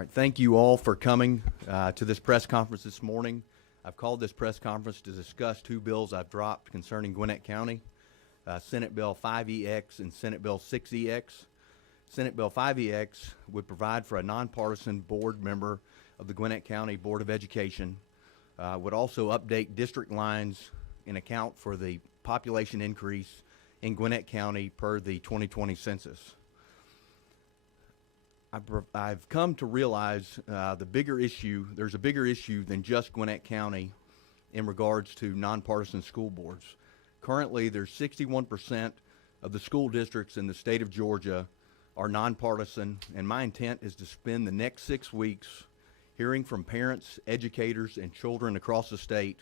All right, thank you all for coming to this press conference this morning. I've called this press conference to discuss two bills I've dropped concerning Gwinnett County, Senate Bill 5EX and Senate Bill 6EX. Senate Bill 5EX would provide for a nonpartisan board member of the Gwinnett County Board of Education, would also update district lines and account for the population increase in Gwinnett County per the 2020 census. I've come to realize there's a bigger issue than just Gwinnett County in regards to nonpartisan school boards. Currently, there's 61% of the school districts in the state of Georgia are nonpartisan, and my intent is to spend the next 6 weeks hearing from parents, educators, and children across the state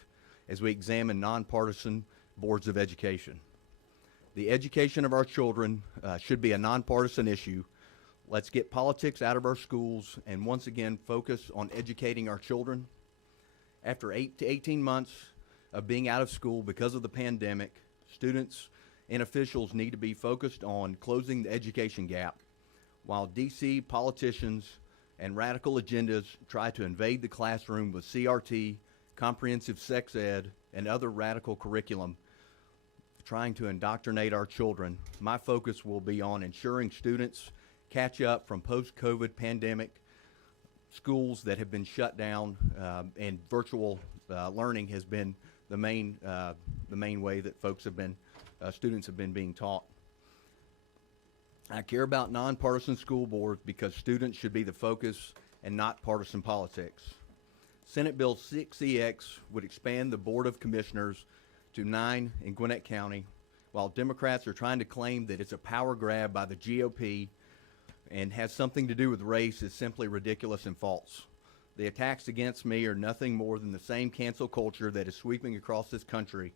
as we examine nonpartisan boards of education. The education of our children should be a nonpartisan issue. Let's get politics out of our schools and once again focus on educating our children. After 8 to 18 months of being out of school because of the pandemic, students and officials need to be focused on closing the education gap, while DC politicians and radical agendas try to invade the classroom with CRT, comprehensive sex ed, and other radical curriculum trying to indoctrinate our children. My focus will be on ensuring students catch up from post-COVID pandemic schools that have been shut down, and virtual learning has been the main way that students have been being taught. I care about nonpartisan school boards because students should be the focus and not partisan politics. Senate Bill 6EX would expand the Board of Commissioners to 9 in Gwinnett County, while Democrats are trying to claim that it's a power grab by the GOP and has something to do with race is simply ridiculous and false. The attacks against me are nothing more than the same cancel culture that is sweeping across this country.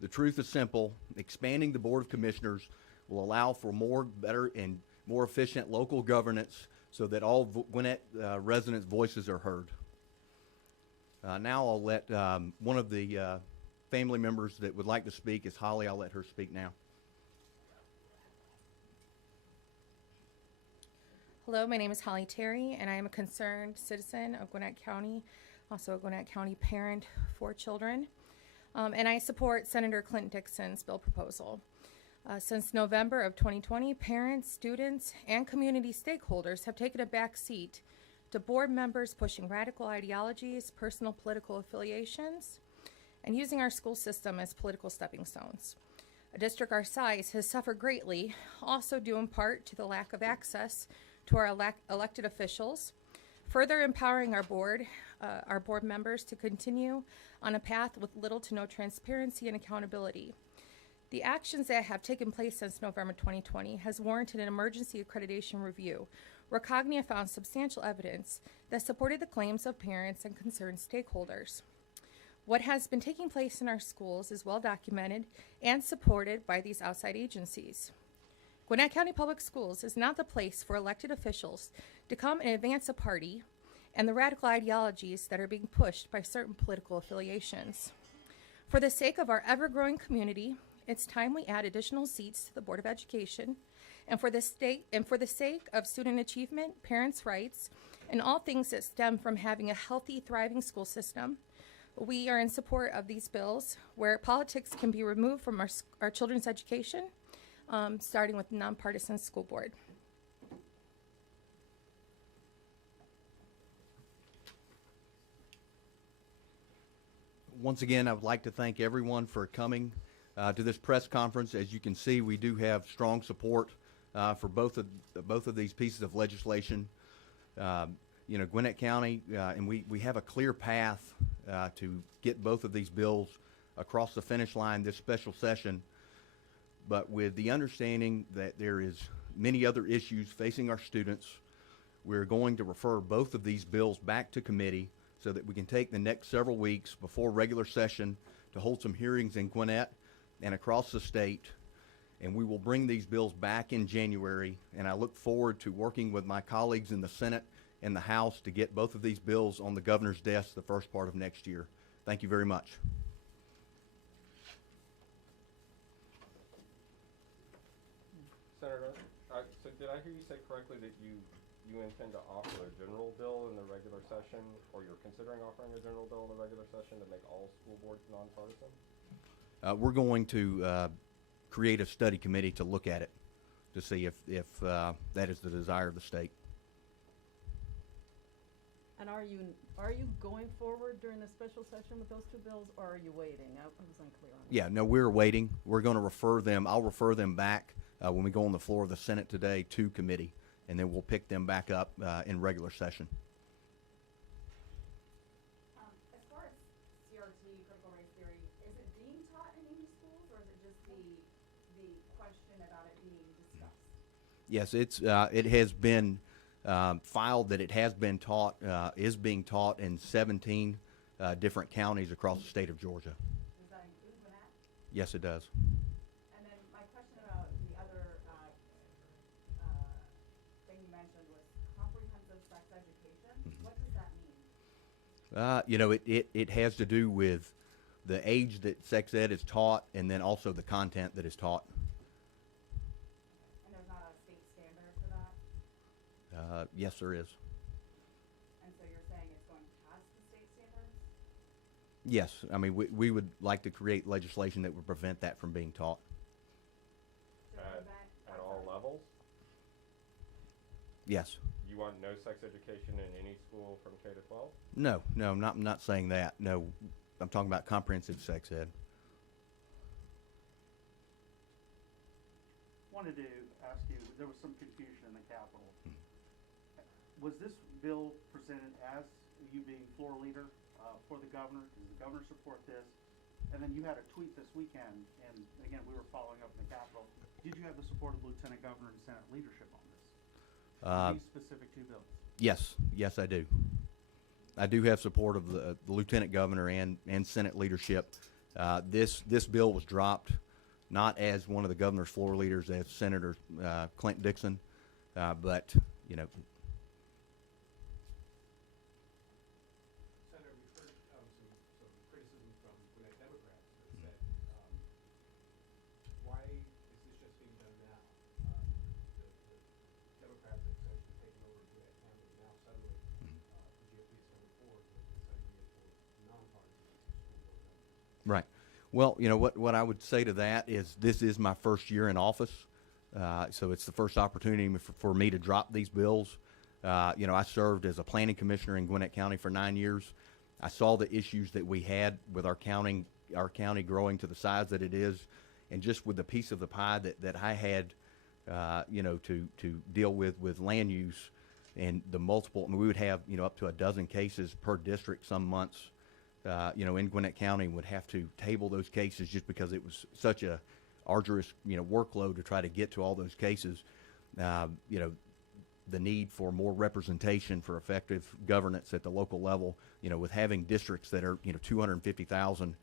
The truth is simple. Expanding the Board of Commissioners will allow for better and more efficient local governance so that all Gwinnett residents' voices are heard. Now I'll let one of the family members that would like to speak is Holly. I'll let her speak now. Hello, my name is Holly Terry, and I am a concerned citizen of Gwinnett County, also a Gwinnett County parent for children, and I support Senator Clint Dixon's bill proposal. Since November of 2020, parents, students, and community stakeholders have taken a back seat to board members pushing radical ideologies, personal political affiliations, and using our school system as political stepping stones. A district our size has suffered greatly, also due in part to the lack of access to our elected officials, further empowering our board members to continue on a path with little to no transparency and accountability. The actions that have taken place since November 2020 has warranted an emergency accreditation review, where Cognia found substantial evidence that supported the claims of parents and concerned stakeholders. What has been taking place in our schools is well documented and supported by these outside agencies. Gwinnett County Public Schools is not the place for elected officials to come and advance a party and the radical ideologies that are being pushed by certain political affiliations. For the sake of our ever-growing community, it's time we add additional seats to the Board of Education, and for the sake of student achievement, parents' rights, and all things that stem from having a healthy, thriving school system, we are in support of these bills where politics can be removed from our children's education, starting with the nonpartisan school board. Once again, I would like to thank everyone for coming to this press conference. As you can see, we do have strong support for both of these pieces of legislation. Gwinnett County, and we have a clear path to get both of these bills across the finish line this special session. But with the understanding that there is many other issues facing our students, we're going to refer both of these bills back to committee so that we can take the next several weeks before regular session to hold some hearings in Gwinnett and across the state. And we will bring these bills back in January, and I look forward to working with my colleagues in the Senate and the House to get both of these bills on the governor's desk the first part of next year. Thank you very much. Senator, so did I hear you say correctly that you you intend to offer a general bill in the regular session, or you're considering offering a general bill in the regular session to make all school boards nonpartisan? We're going to create a study committee to look at it, to see if that is the desire of the state. And are you going forward during the special session with those two bills, or are you waiting? I was unclear on that. Yeah, no, we're waiting. We're going to refer them. I'll refer them back when we go on the floor of the Senate today to committee, and then we'll pick them back up in regular session. As far as CRT, critical race theory, is it being taught in any schools, or is it just the question about it being discussed? Yes, it has been filed that it has been taught, is being taught in 17 different counties across the state of Georgia. Does that include Gwinnett? Yes, it does. And then my question about the other thing you mentioned was comprehensive sex education. What does that mean? You know, it has to do with the age that sex ed is taught, and then also the content that is taught. And there's not a state standard for that? Yes, there is. And so you're saying it's going past the state standards? Yes, I mean, we would like to create legislation that would prevent that from being taught. To prevent- At all levels? Yes. You want no sex education in any school from K to 12? No, I'm not saying that. No, I'm talking about comprehensive sex ed. Wanted to ask you, there was some confusion in the Capitol. Was this bill presented as you being floor leader for the governor? Does the governor support this? And then you had a tweet this weekend, and again, we were following up in the Capitol. Did you have the support of Lieutenant Governor and Senate leadership on this? These specific two bills? Yes, I do. I do have support of the Lieutenant Governor and Senate leadership. This bill was dropped not as one of the governor's floor leaders, as Senator Clint Dixon, but, you know. Senator, we've heard some criticism from Gwinnett Democrats that said, why is this just being done now? The Democrats have essentially taken over Gwinnett County, now suddenly the GOP is coming forward with this idea for nonpartisan school board members. Right. Well, you know, what I would say to that is this is my first year in office, so it's the first opportunity for me to drop these bills. You know, I served as a planning commissioner in Gwinnett County for 9 years. I saw the issues that we had with our county growing to the size that it is, and just with the piece of the pie that I had, you know, to deal with land use and the multiple. I mean, we would have, you know, up to a dozen cases per district some months. You know, in Gwinnett County, would have to table those cases just because it was such a arduous, you know, workload to try to get to all those cases. You know, the need for more representation for effective governance at the local level, you know, with having districts that are, you know, 250,000,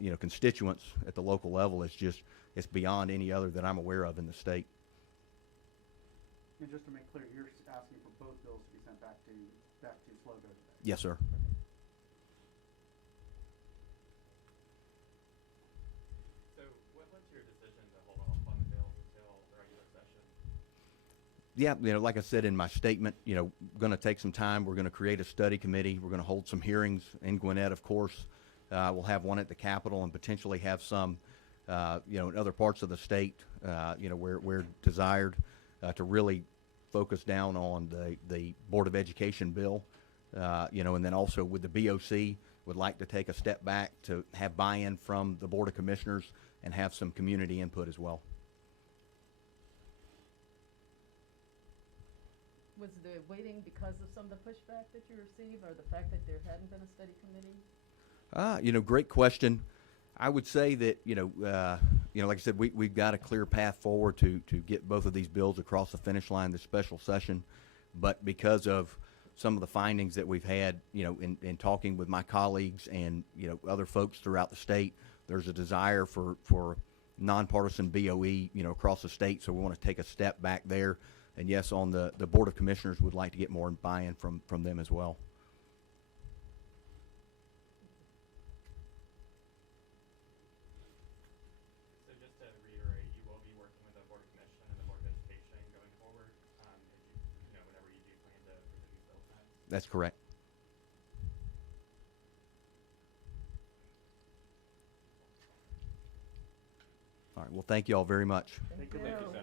you know, constituents at the local level is just, it's beyond any other that I'm aware of in the state. And just to make clear, you're asking for both bills to be sent back to SLOGO today? Yes, sir. So what led to your decision to hold off on the bills until the regular session? Yeah, you know, like I said in my statement, you know, going to take some time. We're going to create a study committee. We're going to hold some hearings in Gwinnett, of course. We'll have one at the Capitol and potentially have some, you know, in other parts of the state, you know, where desired, to really focus down on the Board of Education bill, you know, and then also with the BOC, would like to take a step back to have buy-in from the Board of Commissioners and have some community input as well. Was the waiting because of some of the pushback that you received, or the fact that there hadn't been a study committee? You know, great question. I would say that, you know, like I said, we've got a clear path forward to get both of these bills across the finish line this special session. But because of some of the findings that we've had, you know, in talking with my colleagues and, you know, other folks throughout the state, there's a desire for nonpartisan BOE, you know, across the state. So we want to take a step back there. And yes, on the Board of Commissioners would like to get more buy-in from them as well. So just to reiterate, you will be working with the Board of Commission and the Board of Education going forward, if you know, whenever you That's correct. All right, well, thank you all very much. Thank you. you.